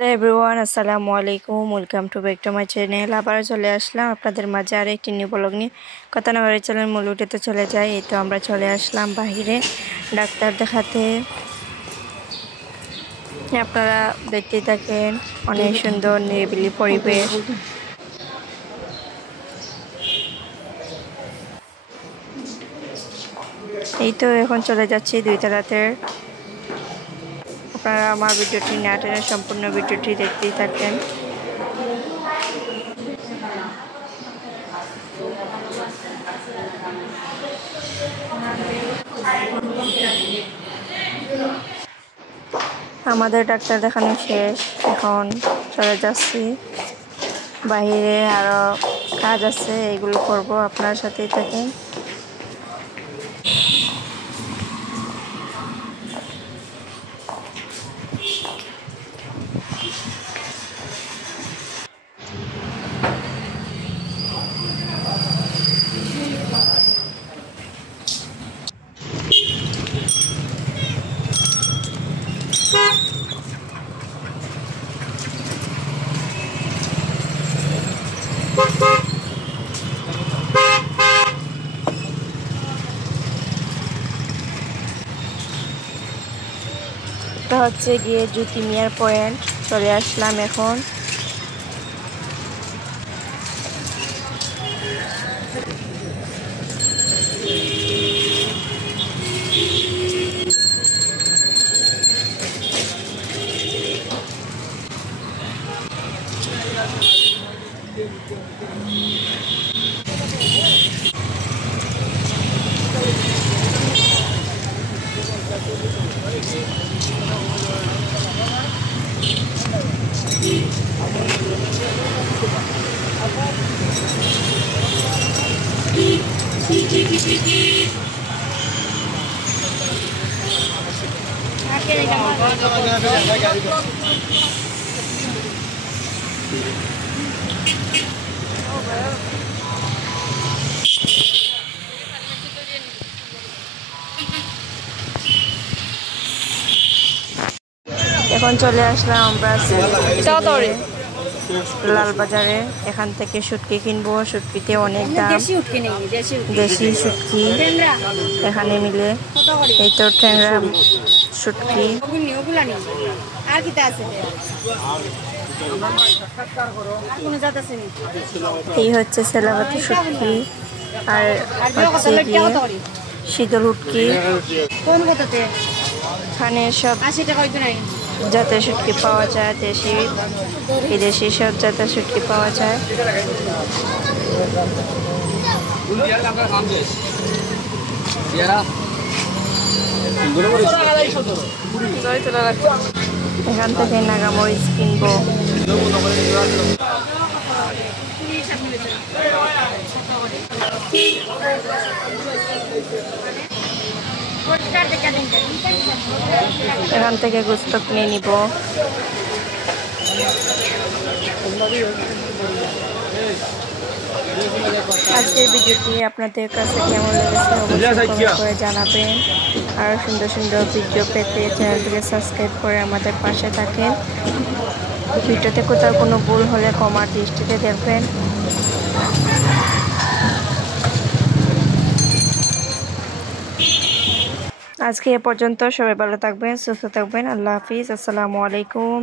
Everyone, আসসালামু আলাইকুম। Welcome to back to my channel. আবার চলে আসলাম আপনাদের মাঝে আর একটি নিউ ব্লগ নিয়ে। কথা না বাড়ি চলেন মূল উঠেতে চলে যাই। এই তো আমরা চলে আসলাম বাহিরে ডাক্তার দেখাতে। আপনারা দেখতেই থাকেন, অনেক সুন্দর নিরিবিলি পরিবেশ। এই তো এখন চলে যাচ্ছি 2টা রাতে। আপনারা আমার ভিডিওটি না টেনে সম্পূর্ণ ভিডিওটি দেখতেই থাকেন। আমাদের ডাক্তার দেখানো শেষ, এখন চলে যাচ্ছি বাইরে, আরো কাজ আছে, এগুলো করব। আপনার সাথেই থাকেন। এটা হচ্ছে গিয়ে জ্যোতি মিয়ার পয়েন্ট। চলে আসলাম এখন। এখন চলে আসলাম আমরা লালবাজারে। এখান থেকে শুটকি কিনবো। শুটকিতে অনেক দাম, দেশি শুটকি এখানে মিলে। এই তো ট্যাংরা শুটকি। এই হচ্ছে সেলাবাতি শুটকি, আর হচ্ছে গিয়ে শীতল উটকি। এখানে সব জাতের শুটকি পাওয়া যায়, দেশি বিদেশি সব জাতের শুটকি পাওয়া যায়। এখান থেকে নাগামরিচ কিনবো। এখান থেকে গোস্ত কিনে নিব। আজকের ভিডিওটি আপনাদের কাছে কেমন লেগেছে অবশ্যই কমেন্ট করে জানাবেন। আর সুন্দর সুন্দর ভিডিও পেতে চ্যানেলটিকে সাবস্ক্রাইব করে আমাদের পাশে থাকেন। ভিডিওতে কোথাও কোনো ভুল হলে ক্ষমার দৃষ্টিতে দেখবেন। আজকে এ পর্যন্ত। সবাই ভালো থাকবেন, সুস্থ থাকবেন। আল্লাহ হাফিজ। আসসালামু আলাইকুম।